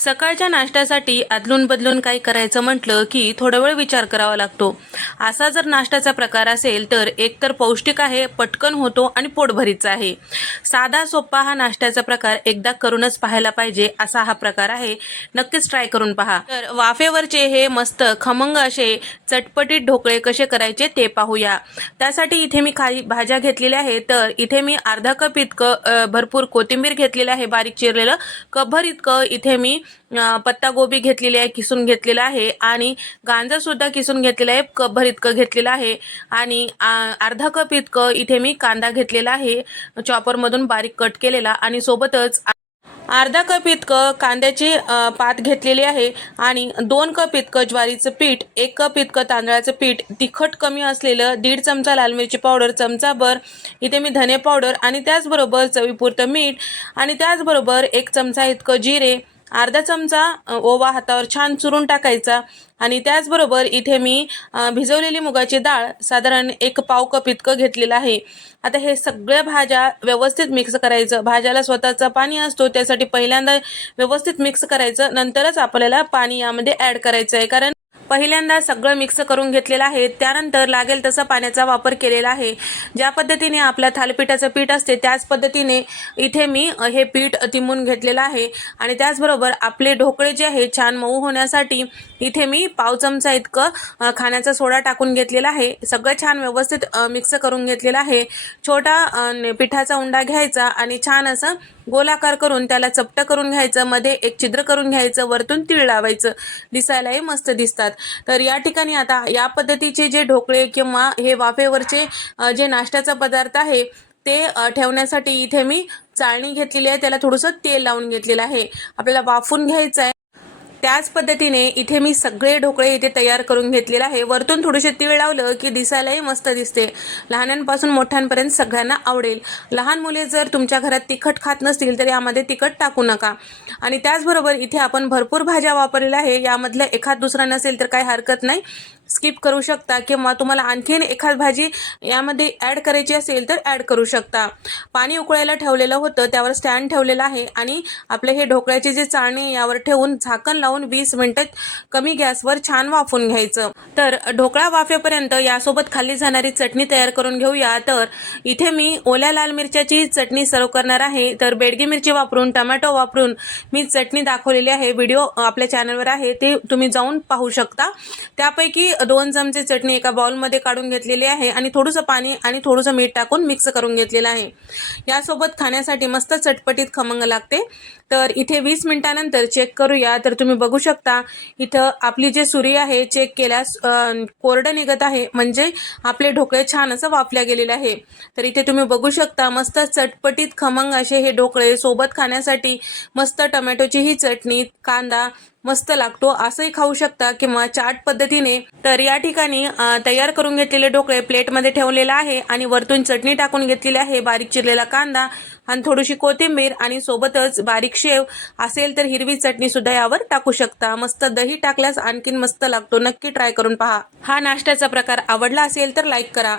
सकाळच्या नाश्त्यासाठी अदलून बदलून काही करायचं म्हटलं की थोडा वेळ विचार करावा लागतो। असा जर नाश्त्याचा प्रकार असेल तर एकतर पौष्टिक आहे, पटकन होतो आणि पोटभरीचा आहे। साधा सोपा हा नाश्त्याचा प्रकार एकदा करूनच पाहायला पाहिजे असा हा प्रकार आहे। नक्कीच ट्राय करून पहा। तर वाफेवरचे हे मस्त खमंग असे चटपटीत ढोकळे कसे करायचे ते पाहूया। त्यासाठी इथे मी काही भाज्या घेतलेल्या आहेत। तर इथे मी अर्धा कप इतकं भरपूर कोथिंबीर घेतलेलं आहे, बारीक चिरलेलं। कपभर इतकं इथे मी पत्ता गोबी घेतलेली आहे, किसून घेतलेला आहे। आणि गाजर सुद्धा किसून घेतलेला आहे, कपभर इतकं घेतलेलं आहे। आणि अर्धा कप इतकं इथे मी कांदा घेतलेला आहे, चॉपर मधून बारीक कट केलेला। आणि सोबतच अर्धा कप इतकं कांद्याची पात घेतलेली आहे। आणि 2 कप इतकं ज्वारीचं पीठ, 1 कप इतकं तांदळाचं पीठ, तिखट कमी असलेलं 1.5 चमचा लाल मिरची पावडर, चमचाभर इथे मी धने पावडर, आणि त्याचबरोबर चवीपुरतं मीठ, आणि त्याचबरोबर 1 चमचा इतकं जिरे, अर्धा चमचा ओवा हातावर छान चुरून टाकायचा। आणि त्याचबरोबर इथे मी भिजवलेली मुगाची डाळ साधारण 1 पाव कप इतकं घेतलेलं आहे। आता हे सगळ्या भाज्या व्यवस्थित मिक्स करायचं। भाज्याला स्वतःचा पाणी असतो, त्यासाठी पहिल्यांदा व्यवस्थित मिक्स करायचं, नंतरच आपल्याला पाणी यामध्ये ॲड करायचं आहे। कारण पहिल्यांदा सगळं मिक्स करून घेतलेलं आहे, त्यानंतर लागेल तसा पाण्याचा वापर केलेला आहे। ज्या पद्धतीने आपल्या थालीपीठाचं पीठ असते त्याच पद्धतीने इथे मी हे पीठ तिंबून घेतलेलं आहे। आणि त्याचबरोबर आपले ढोकळे जे आहे छान मऊ होण्यासाठी इथे मी पाव चमचा इतकं खाण्याचा सोडा टाकून घेतलेला आहे। सगळं छान व्यवस्थित मिक्स करून घेतलेलं आहे। छोटा पिठाचा उंडा घ्यायचा आणि छान असं गोलाकार करून त्याला चपटं करून घ्यायचं, मध्ये एक छिद्र करून घ्यायचं, वरतून तीळ लावायचं, दिसायलाही मस्त दिसतात। तर या ठिकाणी आता या पद्धतीचे जे ढोकळे किंवा हे वाफेवरचे जे नाश्त्याचा पदार्थ आहे ते ठेवण्यासाठी इथे मी चाळणी घेतलेली आहे, त्याला थोडंसं तेल लावून घेतलेलं आहे, आपल्याला वाफून घ्यायचं आहे। त्याच पद्धतीने इथे मी सगळे ढोकळे इथे तयार करून घेतलेले आहे। वरतून थोडेसे तीळ लावलं की दिसायलाही मस्त दिसते, लहानांपासून मोठ्यांपर्यंत सगळ्यांना आवडेल। लहान मुले जर तुमच्या घरात तिखट खात नसतील तर यामध्ये तिखट टाकू नका। आणि त्याचबरोबर इथे आपण भरपूर भाज्या वापरलेल्या आहे, यामधल्या एखाद दुसरा नसेल तर काही हरकत नाही, स्किप करू शकता, किंवा तुम्हाला आणखीन एखाद भाजी यामध्ये ॲड करायची असेल तर ॲड करू शकता। पाणी उकळायला ठेवलेलं होतं, त्यावर स्टँड ठेवलेला आहे, आणि आपले हे ढोकळ्याचे जे चाळणी यावर ठेवून झाकण लावून 20 मिनिटं कमी गॅसवर छान वाफून घ्यायचं। तर ढोकळा वाफेपर्यंत यासोबत खाल्ली जाणारी चटणी तयार करून घेऊया। तर इथे मी ओल्या लाल मिरच्याची चटणी सर्व करणार आहे। तर बेडगी मिरची वापरून, टोमॅटो वापरून मी चटणी दाखवलेली आहे, व्हिडिओ आपल्या चॅनलवर आहे, ते तुम्ही जाऊन पाहू शकता। त्यापैकी 2 चमचे चटणी एका बाउलमध्ये काढून घेतलेली आहे, आणि थोडंसं पाणी आणि थोडंसं मीठ टाकून मिक्स करून घेतलेलं आहे। यासोबत खाण्यासाठी मस्त चटपटीत खमंग लागते। तर इथे 20 मिनिटानंतर चेक करूया। तर तुम्ही बघू शकता इथं आपली जे सुरी आहे चेक केल्यास कोरडं निघत आहे, म्हणजे आपले ढोकळे छान असं वाफल्या गेलेले आहे। तर इथे तुम्ही बघू शकता मस्त चटपटीत खमंग असे हे ढोकळे, सोबत खाण्यासाठी मस्त टोमॅटोची ही चटणी, कांदा मस्त लागतो, असंही खाऊ शकता किंवा चाट पद्धतीने। तर या ठिकाणी तयार करून घेतलेले ढोकळे प्लेटमध्ये ठेवलेला आहे, आणि वरतून चटणी टाकून घेतलेली आहे, बारीक चिरलेला कांदा आणि थोडीशी कोथिंबीर, आणि सोबतच बारीक शेव असेल तर हिरवी चटणी सुद्धा यावर टाकू शकता। मस्त दही टाकल्यास आणखीन मस्त लागतो, नक्की ट्राय करून पहा। हा नाश्त्याचा प्रकार आवडला असेल तर लाईक करा।